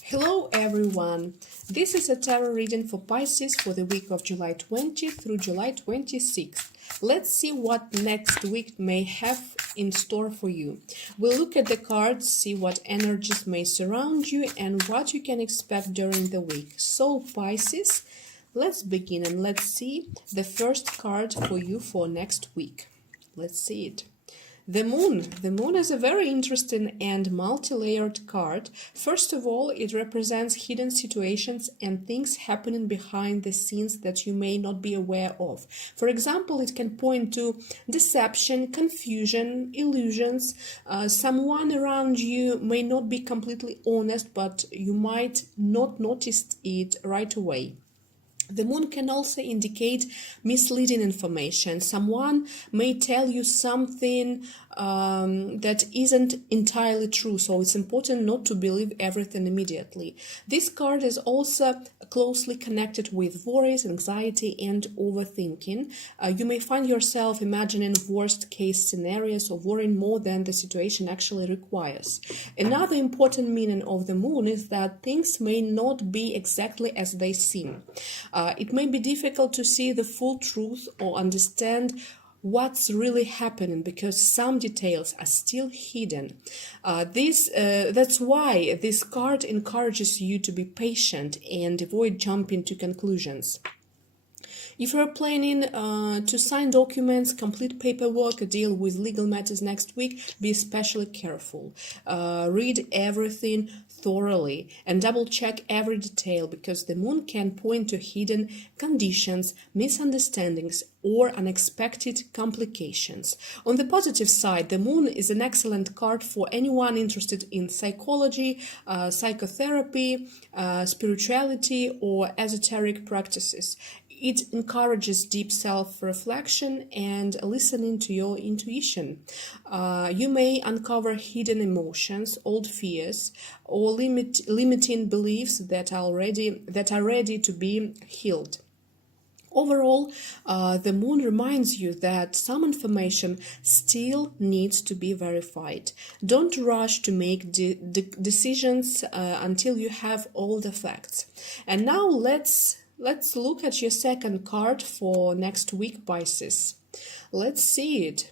Hello everyone! This is a tarot reading for Pisces for the week of July 20 through July 26th. Let's see what next week may have in store for you. We'll look at the cards, see what energies may surround you and what you can expect during the week. So Pisces, let's begin and let's see the first card for you for next week. Let's see it. The moon. The moon is a very interesting and multi-layered card. First of all, it represents hidden situations and things happening behind the scenes that you may not be aware of. For example, it can point to deception, confusion, illusions. Someone around you may not be completely honest, but you might not notice it right away. The moon can also indicate misleading information. Someone may tell you something that isn't entirely true, so it's important not to believe everything immediately. This card is also closely connected with worries, anxiety, and overthinking. You may find yourself imagining worst-case scenarios or worrying more than the situation actually requires. Another important meaning of the moon is that things may not be exactly as they seem. It may be difficult to see the full truth or understand what's really happening because some details are still hidden. That's why this card encourages you to be patient and avoid jumping to conclusions. If you're planning to sign documents, complete paperwork, deal with legal matters next week, be especially careful. Read everything thoroughly and double-check every detail because the moon can point to hidden conditions, misunderstandings, or unexpected complications. On the positive side, the moon is an excellent card for anyone interested in psychology, psychotherapy, spirituality, or esoteric practices. It encourages deep self-reflection and listening to your intuition. You may uncover hidden emotions, old fears, or limiting beliefs that are ready to be healed. Overall, the moon reminds you that some information still needs to be verified. Don't rush to make decisions until you have all the facts. And now let's look at your second card for next week, Pisces. Let's see it.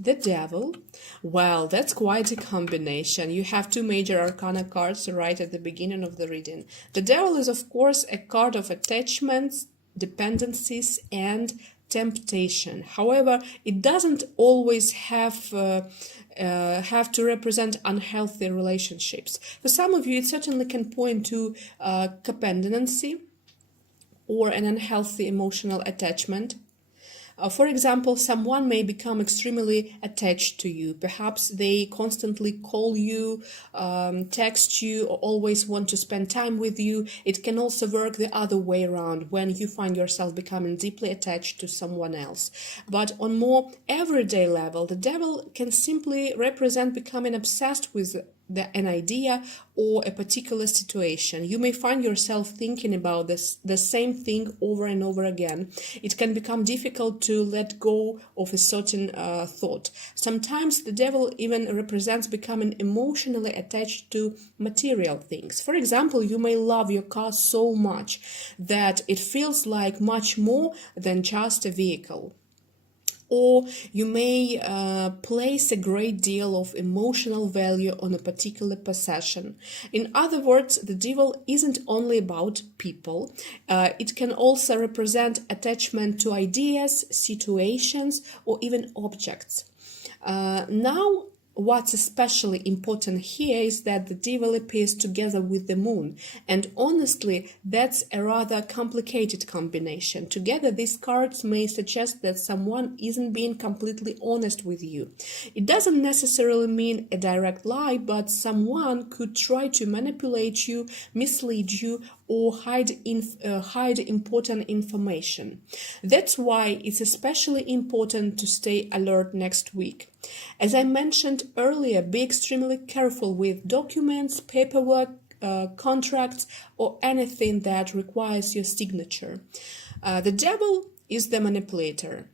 The Devil. Well, that's quite a combination. You have two major arcana cards right at the beginning of the reading. The Devil is, of course, a card of attachments, dependencies, and temptation. However, it doesn't always have to represent unhealthy relationships. For some of you, it certainly can point to codependency or an unhealthy emotional attachment. For example, someone may become extremely attached to you. Perhaps they constantly call you, text you, or always want to spend time with you. It can also work the other way around when you find yourself becoming deeply attached to someone else. But on more everyday level, the Devil can simply represent becoming obsessed with an idea or a particular situation. You may find yourself thinking about the same thing over and over again. It can become difficult to let go of a certain thought. Sometimes the Devil even represents becoming emotionally attached to material things. For example, you may love your car so much that it feels like much more than just a vehicle. Or you may place a great deal of emotional value on a particular possession. In other words, the Devil isn't only about people. It can also represent attachment to ideas, situations, or even objects. Now, what's especially important here is that the Devil appears together with the moon, and honestly, that's a rather complicated combination. Together, these cards may suggest that someone isn't being completely honest with you. It doesn't necessarily mean a direct lie, but someone could try to manipulate you, mislead you, or hide important information. That's why it's especially important to stay alert next week. As I mentioned earlier, be extremely careful with documents, paperwork, contracts, or anything that requires your signature. The Devil is the manipulator.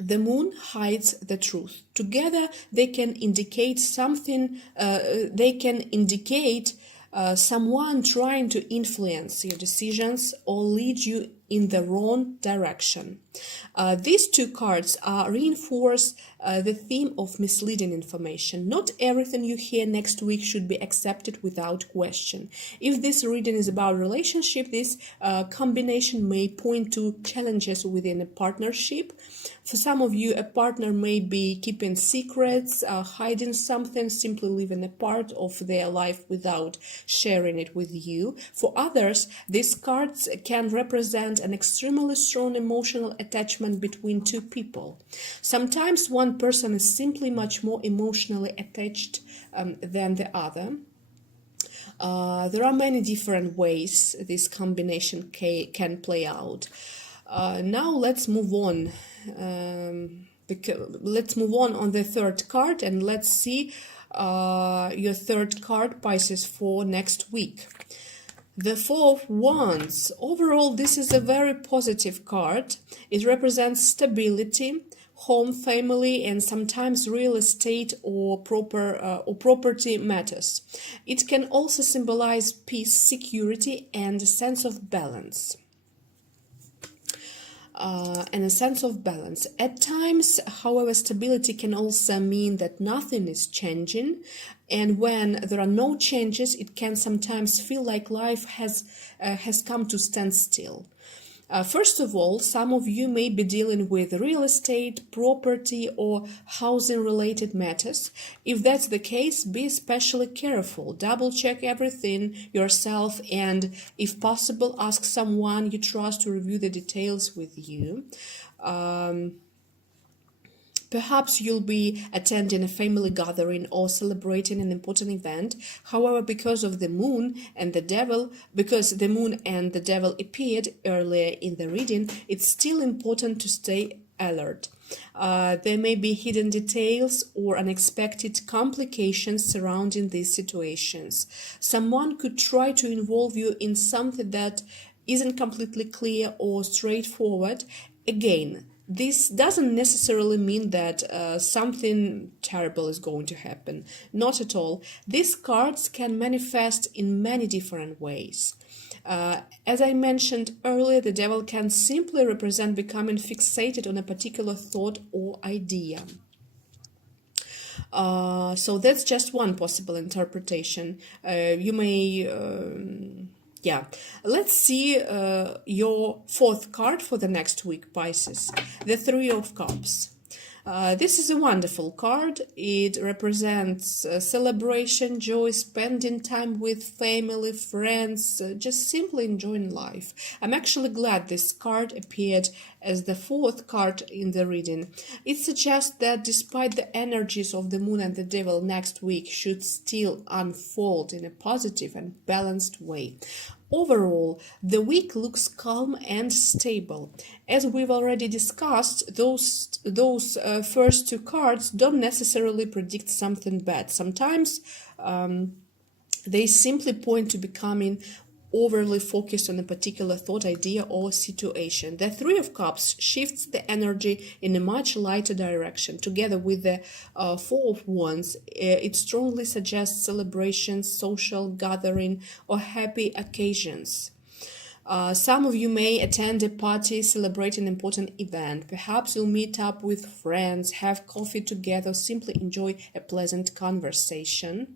the moon hides the truth. Together, they can indicate something, they can indicate someone trying to influence your decisions or lead you in the wrong direction. These two cards reinforce the theme of misleading information. Not everything you hear next week should be accepted without question. If this reading is about relationship, this combination may point to challenges within a partnership. For some of you, a partner may be keeping secrets, hiding something, simply living a part of their life without sharing it with you. For others, these cards can represent an extremely strong emotional attachment between two people. Sometimes one person is simply much more emotionally attached than the other. There are many different ways this combination can play out. Now let's move on. Let's move on the third card, and let's see your third card, Pisces, for next week. The Four of Wands. Overall, this is a very positive card. It represents stability, home, family, and sometimes real estate or property matters. It can also symbolize peace, security, and a sense of balance. At times, however, stability can also mean that nothing is changing, and when there are no changes, it can sometimes feel like life has come to stand still. First of all, some of you may be dealing with real estate, property, or housing-related matters. If that's the case, be especially careful. Double-check everything yourself, and, if possible, ask someone you trust to review the details with you. Perhaps you'll be attending a family gathering or celebrating an important event. However, because the moon and the devil appeared earlier in the reading, it's still important to stay alert. There may be hidden details or unexpected complications surrounding these situations. Someone could try to involve you in something that isn't completely clear or straightforward. Again, this doesn't necessarily mean that something terrible is going to happen. Not at all. These cards can manifest in many different ways. As I mentioned earlier, the devil can simply represent becoming fixated on a particular thought or idea. So that's just one possible interpretation. You may... Yeah, let's see your fourth card for the next week, Pisces. The Three of Cups. This is a wonderful card. It represents celebration, joy, spending time with family, friends, just simply enjoying life. I'm actually glad this card appeared as the fourth card in the reading. It suggests that despite the energies of the moon and the devil, next week should still unfold in a positive and balanced way. Overall, the week looks calm and stable. As we've already discussed, those first two cards don't necessarily predict something bad. Sometimes they simply point to becoming overly focused on a particular thought, idea, or situation. The Three of Cups shifts the energy in a much lighter direction. Together with the Four of Wands, it strongly suggests celebrations, social gathering, or happy occasions. Some of you may attend a party, celebrate an important event. Perhaps you'll meet up with friends, have coffee together, simply enjoy a pleasant conversation.